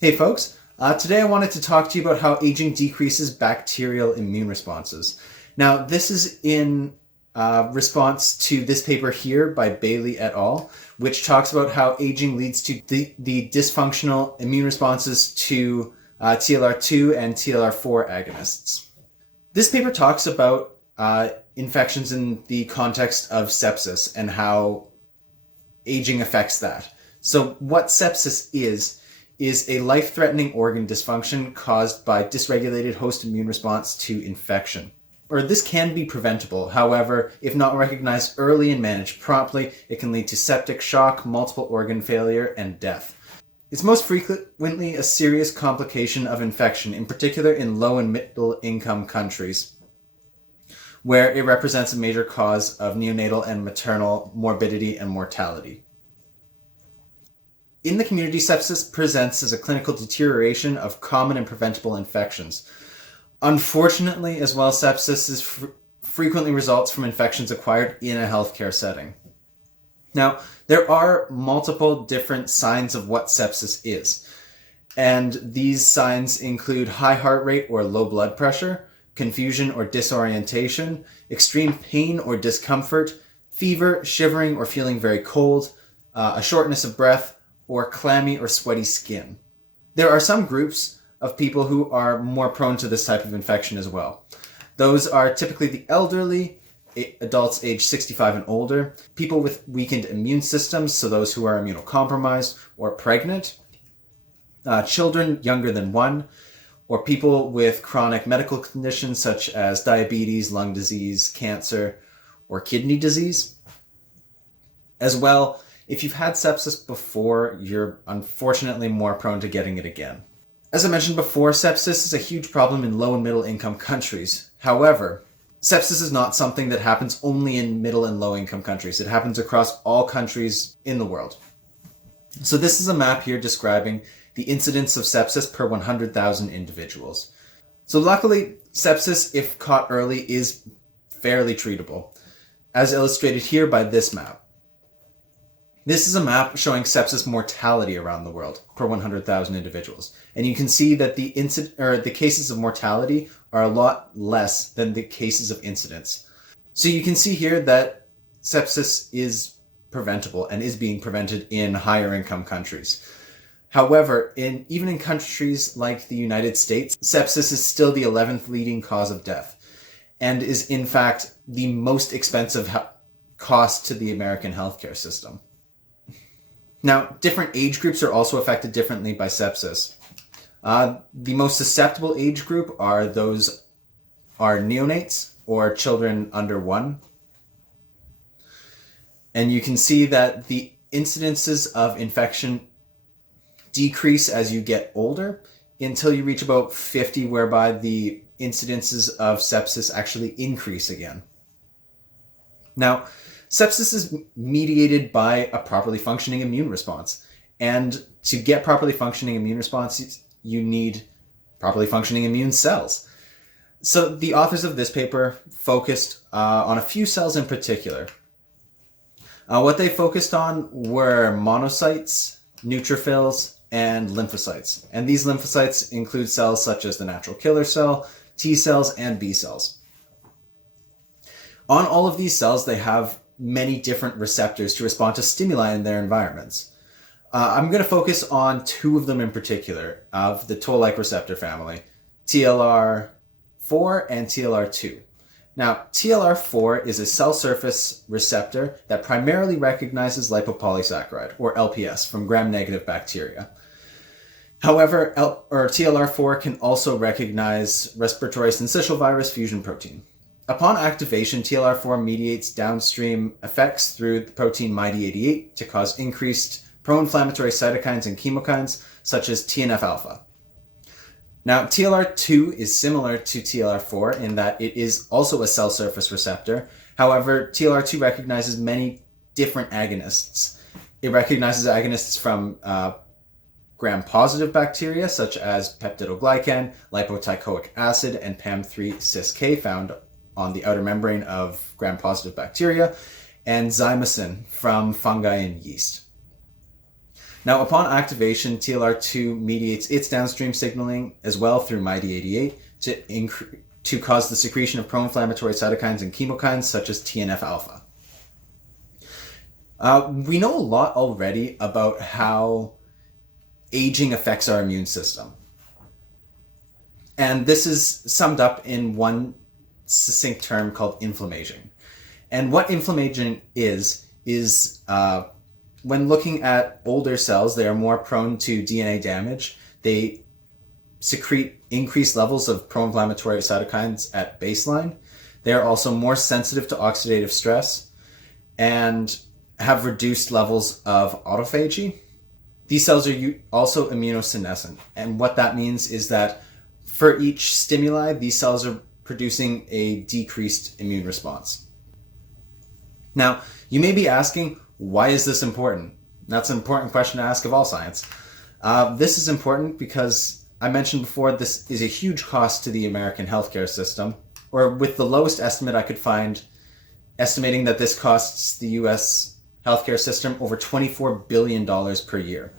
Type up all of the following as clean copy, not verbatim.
Hey folks, today I wanted to talk to you about how aging decreases bacterial immune responses. Now, this is in response to this paper here by Bailey et al., which talks about how aging leads to the dysfunctional immune responses to TLR2 and TLR4 agonists. This paper talks about infections in the context of sepsis and how aging affects that. So what sepsis is a life-threatening organ dysfunction caused by dysregulated host immune response to infection. Or this can be preventable. However, if not recognized early and managed promptly, it can lead to septic shock, multiple organ failure, and death. It's most frequently a serious complication of infection, in particular in low and middle income countries, where it represents a major cause of neonatal and maternal morbidity and mortality. In the community, sepsis presents as a clinical deterioration of common and preventable infections. Unfortunately, as well, sepsis frequently results from infections acquired in a healthcare setting. Now, there are multiple different signs of what sepsis is, and these signs include high heart rate or low blood pressure, confusion or disorientation, extreme pain or discomfort, fever, shivering or feeling very cold, a shortness of breath, or clammy or sweaty skin. There are some groups of people who are more prone to this type of infection as well. Those are typically the elderly, adults age 65 and older, people with weakened immune systems, so those who are immunocompromised or pregnant, children younger than 1, or people with chronic medical conditions such as diabetes, lung disease, cancer, or kidney disease. As well, if you've had sepsis before, you're unfortunately more prone to getting it again. As I mentioned before, sepsis is a huge problem in low and middle income countries. However, sepsis is not something that happens only in middle and low income countries. It happens across all countries in the world. So this is a map here describing the incidence of sepsis per 100,000 individuals. So luckily, sepsis, if caught early, is fairly treatable, as illustrated here by this map. This is a map showing sepsis mortality around the world per 100,000 individuals. And you can see that the cases of mortality are a lot less than the cases of incidence. So you can see here that sepsis is preventable and is being prevented in higher income countries. However, even in countries like the United States, sepsis is still the 11th leading cause of death and is in fact the most expensive cost to the American healthcare system. Now, different age groups are also affected differently by sepsis. The most susceptible age group are neonates, or children under 1. And you can see that the incidences of infection decrease as you get older until you reach about 50, whereby the incidences of sepsis actually increase again. Now, sepsis is mediated by a properly functioning immune response. And to get properly functioning immune responses, you need properly functioning immune cells. So the authors of this paper focused on a few cells in particular. What they focused on were monocytes, neutrophils, and lymphocytes. And these lymphocytes include cells such as the natural killer cell, T cells, and B cells. On all of these cells, they have many different receptors to respond to stimuli in their environments. I'm going to focus on 2 of them in particular of the toll-like receptor family, TLR4 and TLR2. Now, TLR4 is a cell surface receptor that primarily recognizes lipopolysaccharide, or LPS, from gram-negative bacteria. However, TLR4 can also recognize respiratory syncytial virus fusion protein. Upon activation, TLR4 mediates downstream effects through the protein MyD88 to cause increased pro-inflammatory cytokines and chemokines, such as TNF-alpha. Now, TLR2 is similar to TLR4 in that it is also a cell surface receptor. However, TLR2 recognizes many different agonists. It recognizes agonists from gram-positive bacteria, such as peptidoglycan, lipoteichoic acid, and PAM3 cis-K found on the outer membrane of gram-positive bacteria, and zymosin from fungi and yeast. Now, upon activation, TLR2 mediates its downstream signaling as well through MyD88 to cause the secretion of pro-inflammatory cytokines and chemokines such as TNF-alpha. We know a lot already about how aging affects our immune system. And this is summed up in one succinct term called inflammation. And what inflammation is when looking at older cells, they are more prone to DNA damage. They secrete increased levels of pro-inflammatory cytokines at baseline. They are also more sensitive to oxidative stress and have reduced levels of autophagy. These cells are also immunosenescent. And what that means is that for each stimuli, these cells are producing a decreased immune response. Now, you may be asking, why is this important? That's an important question to ask of all science. This is important because I mentioned before, this is a huge cost to the American healthcare system, or with the lowest estimate I could find, estimating that this costs the US healthcare system over $24 billion per year.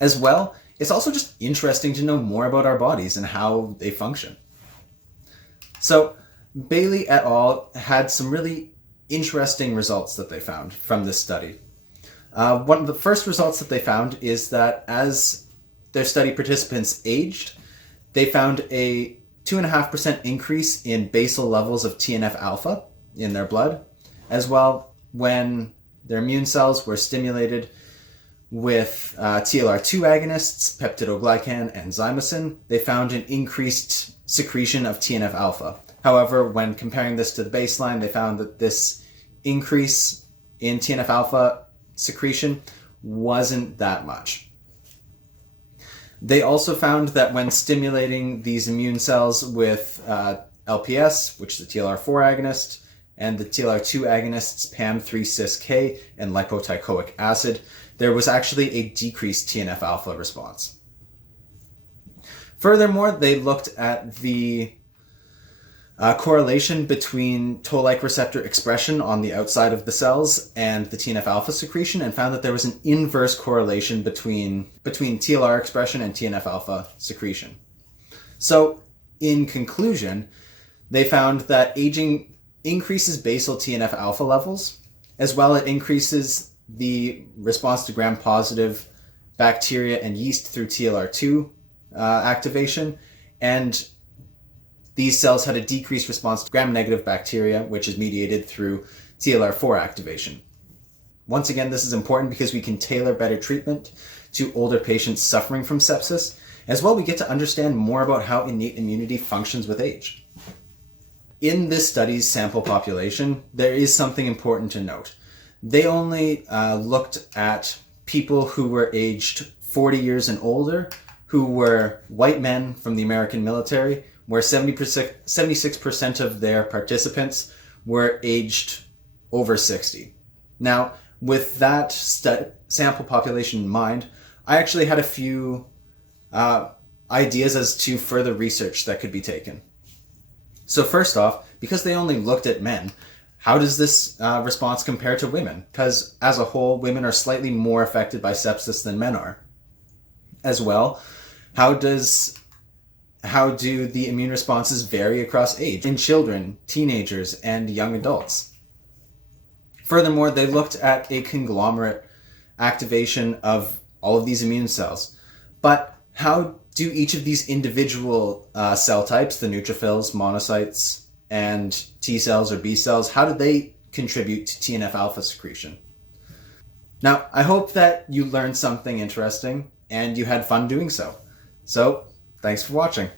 As well, it's also just interesting to know more about our bodies and how they function. So, Bailey et al. Had some really interesting results that they found from this study. One of the first results that they found is that as their study participants aged, they found a 2.5% increase in basal levels of TNF-alpha in their blood, as well when their immune cells were stimulated with TLR2 agonists, peptidoglycan and zymosin. They found an increased secretion of TNF-alpha. However, when comparing this to the baseline, they found that this increase in TNF-alpha secretion wasn't that much. They also found that when stimulating these immune cells with LPS, which is the TLR4 agonist, and the TLR2 agonists PAM3-CIS-K and lipoteichoic acid, there was actually a decreased TNF-alpha response. Furthermore, they looked at the correlation between toll-like receptor expression on the outside of the cells and the TNF-alpha secretion, and found that there was an inverse correlation between TLR expression and TNF-alpha secretion. So, in conclusion, they found that aging increases basal TNF-alpha levels, as well as it increases the response to gram-positive bacteria and yeast through TLR2 activation, and these cells had a decreased response to gram-negative bacteria, which is mediated through TLR4 activation. Once again, this is important because we can tailor better treatment to older patients suffering from sepsis. As well, we get to understand more about how innate immunity functions with age. In this study's sample population, there is something important to note. They only looked at people who were aged 40 years and older, who were white men from the American military, where 76% of their participants were aged over 60. Now, with that sample population in mind, I actually had a few ideas as to further research that could be taken. So first off, because they only looked at men, how does this response compare to women? Because as a whole, women are slightly more affected by sepsis than men are. As well, how do the immune responses vary across age in children, teenagers, and young adults? Furthermore, they looked at a conglomerate activation of all of these immune cells. But how do each of these individual cell types, the neutrophils, monocytes, and T cells or B cells, how do they contribute to TNF-alpha secretion? Now, I hope that you learned something interesting and you had fun doing so. So, thanks for watching.